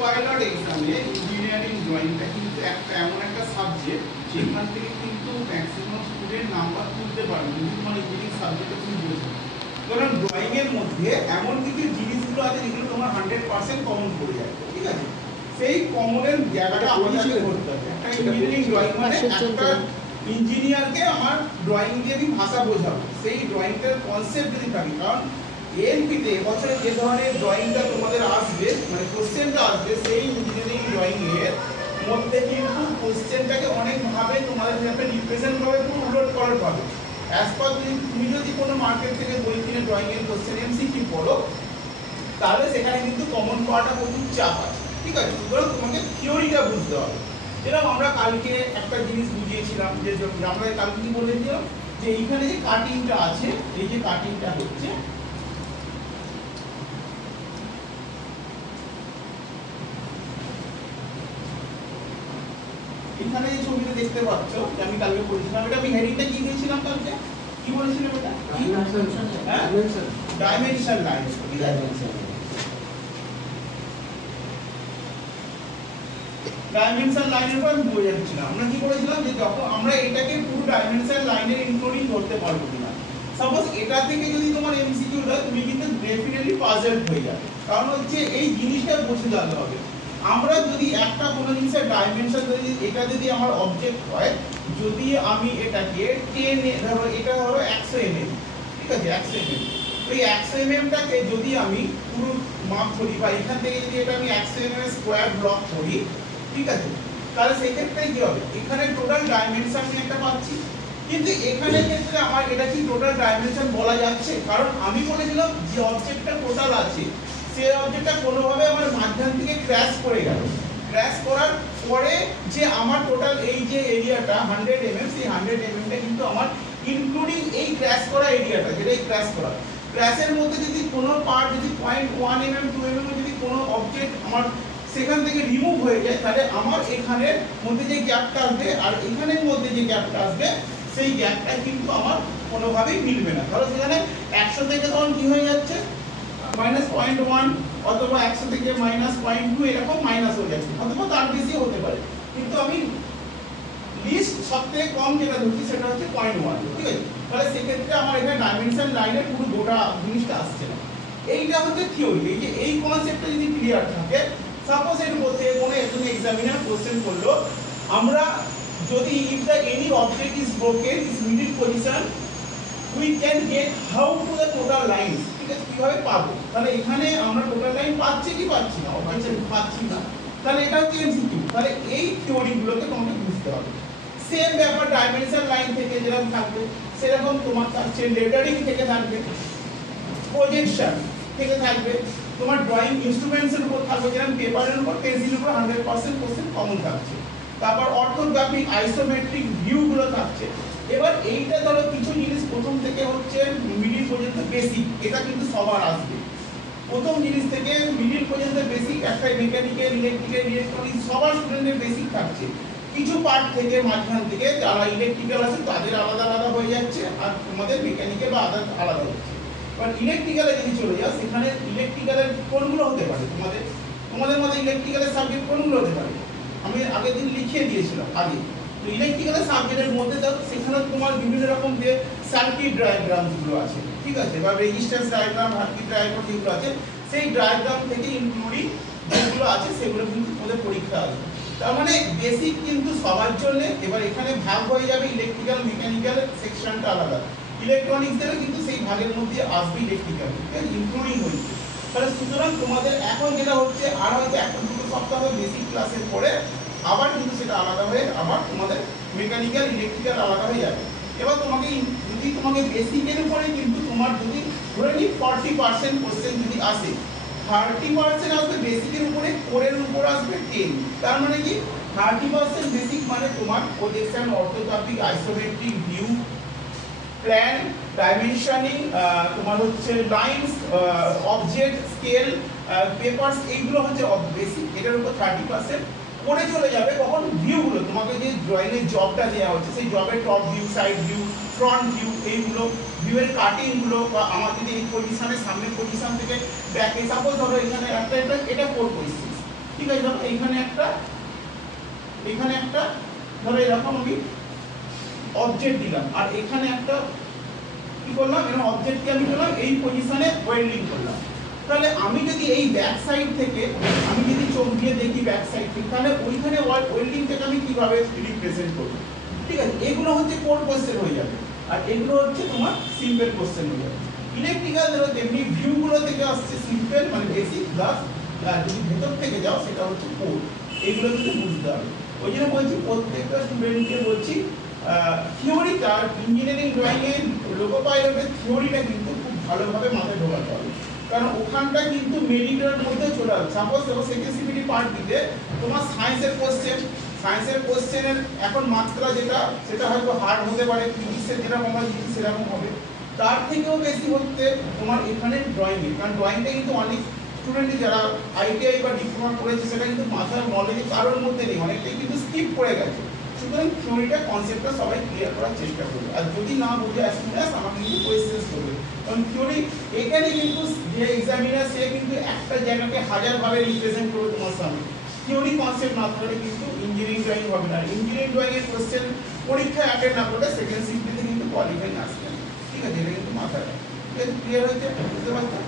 Pilot এক্সামে engineering ড্রয়িংটা কিন্তু একটা এমন একটা সাবজেক্ট যেখান থেকে কিন্তু ম্যাক্সিমাম স্টুডেন্ট নাম্বার তুলতে পারে যদি তোমার ইঞ্জিনিয়ারিং সাবজেক্টে তুমি বোঝো। কারণ ড্রয়িং এর মধ্যে এমন কিছু জিনিসগুলো আছে যেগুলো তোমার 100% কমন পড়ে যায়, ঠিক আছে? সেই কমনের জায়গাটা আমাদেরকে করতে হবে। একটা ইঞ্জিনিয়ারিং ড্রয়িং মানে একটা ইঞ্জিনিয়ারকে আমার ড্রয়িং দিয়ে আমি ভাষা বোঝাবো, সেই ড্রয়িংটার কনসেপ্ট যদি থাকে। কারণ এনপিতে এবছরে যে ধরনের ড্রয়িংটা তোমাদের আসবে, মানে কোশ্চেনটা আসবে, সেই ইঞ্জিনিয়ারিং ড্রয়িং এর মধ্যে কিন্তু কোশ্চেনটাকে অনেকভাবে তোমাদের সাথে রিপ্রেজেন্ট করে পুরো উলট পালট পাবে। অ্যাজ পার তুমি যদি কোনো মার্কেট থেকে বই কিনে ড্রয়িং এর কোশ্চেন এমসিকিউ পড়ো, তাহলে সেখানে কিন্তু কমন পাওয়াটা প্রচুর চাপ আছে, ঠিক আছে? সুতরাং তোমাকে থিওরিটা বুঝতে হবে। যেরকম আমরা কালকে একটা জিনিস বুঝিয়েছিলাম, যে আমরা কালকে কি বলেছিলাম, যে এইখানে যে কাটিংটা আছে, এই যে কাটিংটা হচ্ছে এখানে এই ছবিটা দেখতে পাচ্ছ, আমি কালকে বলেছিলাম, এটা আমি হেডিংটা কি দিয়েছিলাম কালকে, কি বলেছিলাম এটা? ডাইমেনশন লাইন, ঠিক আছে? ডাইমেনশন লাইনের উপর আমি বোঝাচ্ছিলাম। আমরা কি বলেছিলাম, যে যখন আমরা এটাকে পুরো ডাইমেনশন লাইনের ইনক্লুডিং করতে পারবো কিনা। সাপোজ এটা থেকে যদি তোমার এমসিকিউ হয়, তুমি কিন্তু ডেফিনেটলি পাজলড হয়ে যাবে। কারণ হচ্ছে এই জিনিসটা বুঝে জানতে হবে। আমরা যদি একটা কোনো জিনিসের ডাইমেনশন, যদি এটা যদি আমার অবজেক্ট হয়, যদি আমি এটাকে 10 ধরো, এটা ধরো 100 mm, ঠিক আছে? 100 mm, ওই 100 mm টাকে যদি আমি পুরো মাপ করি, বা এখান থেকে যদি এটা আমি 100 mm স্কয়ার ব্লক করি, ঠিক আছে? তাহলে সেই ক্ষেত্রে কি হবে, এখানে টোটাল ডাইমেনশন আমি একটা পাচ্ছি। কিন্তু এখানে ক্ষেত্রে আমার এটা কি টোটাল ডাইমেনশন বলা যাচ্ছে? কারণ আমি বলেছিলাম যে অবজেক্টটা টোটাল আছে, সেই অবজেক্টটা কোনোভাবে আমার মাঝখান থেকে ক্র্যাশ করে গেল। ক্র্যাশ করার পরে যে আমার টোটাল এই যে এরিয়াটা 100 mm, সেই 100 mm টা কিন্তু আমার ইনক্লুডিং এই ক্র্যাশ করা এরিয়াটা, যেটা এই ক্র্যাশ করা, ক্র্যাশের মধ্যে যদি কোনো পার্ট, যদি 0.1 mm 2 mm যদি কোনো অবজেক্ট আমার সেখান থেকে রিমুভ হয়ে যায়, তাহলে আমার এখানের মধ্যে যে গ্যাপটা আসবে আর এখানের মধ্যে যে গ্যাপটা আসবে, সেই গ্যাপটা কিন্তু আমার কোনোভাবেই মিলবে না। ধরো সেখানে 100 থেকে তখন কি হয়ে যাচ্ছে, -0.1, অথবা 100 থেকে -0.2, এরকম মাইনাস হয়ে যাচ্ছে, অথবা তার বেশি হতে পারে। কিন্তু আমি লিস্ট সবথেকে কম যেটা ধরছি সেটা হচ্ছে 0.1, ঠিক আছে? তাহলে সেক্ষেত্রে আমার এখানে ডাইমেনশন লাইনের পুরো গোটা জিনিসটা আসছে না। এইটা হচ্ছে থিওরি। এই যে এই কনসেপ্টটা যদি ক্লিয়ার থাকে, সাপোজ এর মধ্যে কোনো একজন এক্সামিনার কোশ্চেন করলো, আমরা যদি if the any object is broken its middle position we can get how to the total lines, ঠিক আছে? কিভাবে পাবো? তাহলে এখানে আমরা টোটাল লাইন পাচ্ছি কি পাচ্ছি না, অবজেক্ট পাচ্ছি না, তাহলে এটা হচ্ছে এমসিকিউ। তাহলে এই থিওরিগুলোকে তোমাকে বুঝতে হবে। সেম ব্যাপার ডাইমেনশন লাইন থেকে যেরকম থাকবে, সেরকম তোমার থাকছে লেটারিং থেকে থাকবে, প্রজেকশন থেকে থাকবে, তোমার ড্রয়িং ইনস্ট্রুমেন্টস এর উপর থাকবে, যেরকম পেপারের উপর, পেন্সিলের উপর 100% কোশ্চেন কমন থাকছে। তারপর অর্থোগ্রাফিক আইসোমেট্রিক ভিউ গুলো থাকছে। এবার এইটা ধরো কিছু জিনিস প্রথম থেকে হচ্ছে মিডিল পর্যন্ত বেসিক, এটা কিন্তু সবার আসবে। প্রথম জিনিস থেকে মিডিল পর্যন্ত বেসিক, একটা মেকানিক্যাল, ইলেকট্রিক্যাল, ইলেকট্রনিক্স সবার স্টুডেন্টের বেসিক থাকছে। কিছু পার্ট থেকে মাঝখান থেকে যারা ইলেকট্রিক্যাল আছে তাদের আলাদা আলাদা হয়ে যাচ্ছে, আর তোমাদের মেকানিক্যাল বা আদার আলাদা হচ্ছে। বাট ইলেকট্রিক্যালে যদি চলে যাও, সেখানে ইলেকট্রিক্যালের কোনগুলো হতে পারে, তোমাদের মধ্যে ইলেকট্রিক্যালের সাবজেক্ট কোনগুলো হতে পারে, আমি আগের দিন লিখিয়ে দিয়েছিলাম আগে। তো ইলেকট্রিক্যালের সাবজেক্টের মধ্যে দাও, সেখানে তোমার বিভিন্ন রকম যে সার্কিট ডায়াগ্রামগুলো আছে, ঠিক আছে, বা রেজিস্ট্যান্স ডায়াগ্রাম, সার্কিট ডায়াগ্রাম যেগুলো আছে, সেই ডায়াগ্রাম থেকে ইনক্লুডিং যেগুলো আছে সেগুলো কিন্তু তোমাদের পরীক্ষা আসবে। তার মানে বেসিক কিন্তু সবার জন্য। এবার এখানে ভাগ হয়ে যাবে ইলেকট্রিক্যাল, মেকানিক্যাল সেকশনটা আলাদা, ইলেকট্রনিক্সেরও কিন্তু সেই ভাগের মধ্যে আসবে ইলেকট্রিক্যাল, ইনক্লুডিং হয়েছে। তাহলে সুতরাং তোমাদের এখন যেটা হচ্ছে, আর হয়তো একটা দুটো সপ্তাহ বেসিক ক্লাসের পরে আবার কিন্তু সেটা আলাদা হয়ে আবার তোমাদের মেকানিক্যাল, ইলেকট্রিক্যাল আলাদা হয়ে যাবে। এবার তোমাকে যদি তোমাকে বেসিকের উপরে কিন্তু তোমার যদি ধরে নিই 40% কোশ্চেন যদি আসে, 30% আসবে বেসিকের উপরে, কোরের উপর আসবে 10। তার মানে কি 30% বেসিক মানে তোমার projection, orthographic, isometric view, plan, dimensioning, তোমার হচ্ছে লাইনস, অবজেক্ট, স্কেল, পেপারস, এইগুলো হচ্ছে বেসিক। এটার উপর 30% পড়ে চলে যাবে। কখন ভিউগুলো, তোমাকে যে ড্রয়িংয়ের জবটা দেওয়া হচ্ছে, সেই জবের top view, side view, front view, এইগুলো ভিউয়ের কাটিংগুলো, বা আমার যদি এই পজিশনের সামনের পজিশন থেকে ব্যাকে, সাপোজ ধরো এখানে একটা এটা 4 পজিশন, ঠিক আছে, ধরো এখানে একটা ধরো এরকম আমি অবজেক্ট দিলাম, আর এখানে একটা কি করলাম, এরকম অবজেক্টকে আমি করলাম এই পজিশনে ওয়েল্ডিং করলাম। তাহলে আমি যদি এই ব্যাক সাইড থেকে আমি যদি চোখ দিয়ে দেখি ব্যাক সাইড থেকে, তাহলে ওইখানে ওয়েল্ডিংটাকে আমি কিভাবে রিপ্রেজেন্ট করব? ঠিক আছে, এগুলো হচ্ছে কোর কোশ্চেন হয়ে যাবে, আর এগুলো হচ্ছে তোমার সিম্পল কোশ্চেন হয়ে যাবে। ইলেকট্রিক্যাল ধরো তেমনি ভিউগুলো থেকে আসছে সিম্পল মানে বেসিক, প্লাস যদি ভেতর থেকে যাও সেটা হচ্ছে কোর। এগুলো কিন্তু বুঝতে হবে। ওই জন্য বলছি প্রত্যেকটা স্টুডেন্টকে বলছি থিওরিটা, ইঞ্জিনিয়ারিং ড্রয়িং এর লোগো পাইলটের থিওরিটা কিন্তু খুব ভালোভাবে মাথায় ঢোকাতে হবে, কারণ ওখানটা কিন্তু মেডিকেলের মধ্যে চলে আসবে। সাপোজ সেকেন্সিবিলিটি পার্ট দিতে তোমার সায়েন্সের কোশ্চেনের এখন মাত্রা যেটা সেটা হয়তো হার্ড হতে পারে, ফিজিক্সের যেরকম হয় সেরকম হবে, তার থেকেও বেশি হচ্ছে তোমার এখানে ড্রয়িংয়ে। কারণ ড্রয়িংটা কিন্তু অনেক স্টুডেন্ট যারা আইটিআই বা ডিপ্লোমা করেছে সেটা কিন্তু মাথার নলেজ কারোর মধ্যে নেই, অনেকটাই কিন্তু স্কিপ করে গেছে। সুতরাং থিওরিটা কনসেপ্টটা সবাই ক্লিয়ার করার চেষ্টা করবে, আর যদি না বুঝে অ্যাজ আমাকে কিন্তু কোয়েশ্চেন্স করবে, কারণ থিওরি এখানে কিন্তু যে এক্সামিনার সে কিন্তু একটা জায়গাকে হাজারভাবে রিপ্রেজেন্ট করবে তোমার সামনে। থিওরি কনসেপ্ট না থাকলে কিন্তু ইঞ্জিনিয়ারিং ড্রয়িং হবে না। ইঞ্জিনিয়ারিং ড্রয়িং এর কোয়েশ্চেন পরীক্ষায় অ্যাটেন্ড না করলে সেকেন্ড শিফটে কিন্তু কোয়ালিফাই আসবে না। ঠিক আছে, এটা কিন্তু মাথায় রাখবে। ঠিক আছে, ক্লিয়ার হয়েছে? বুঝতে পারছো?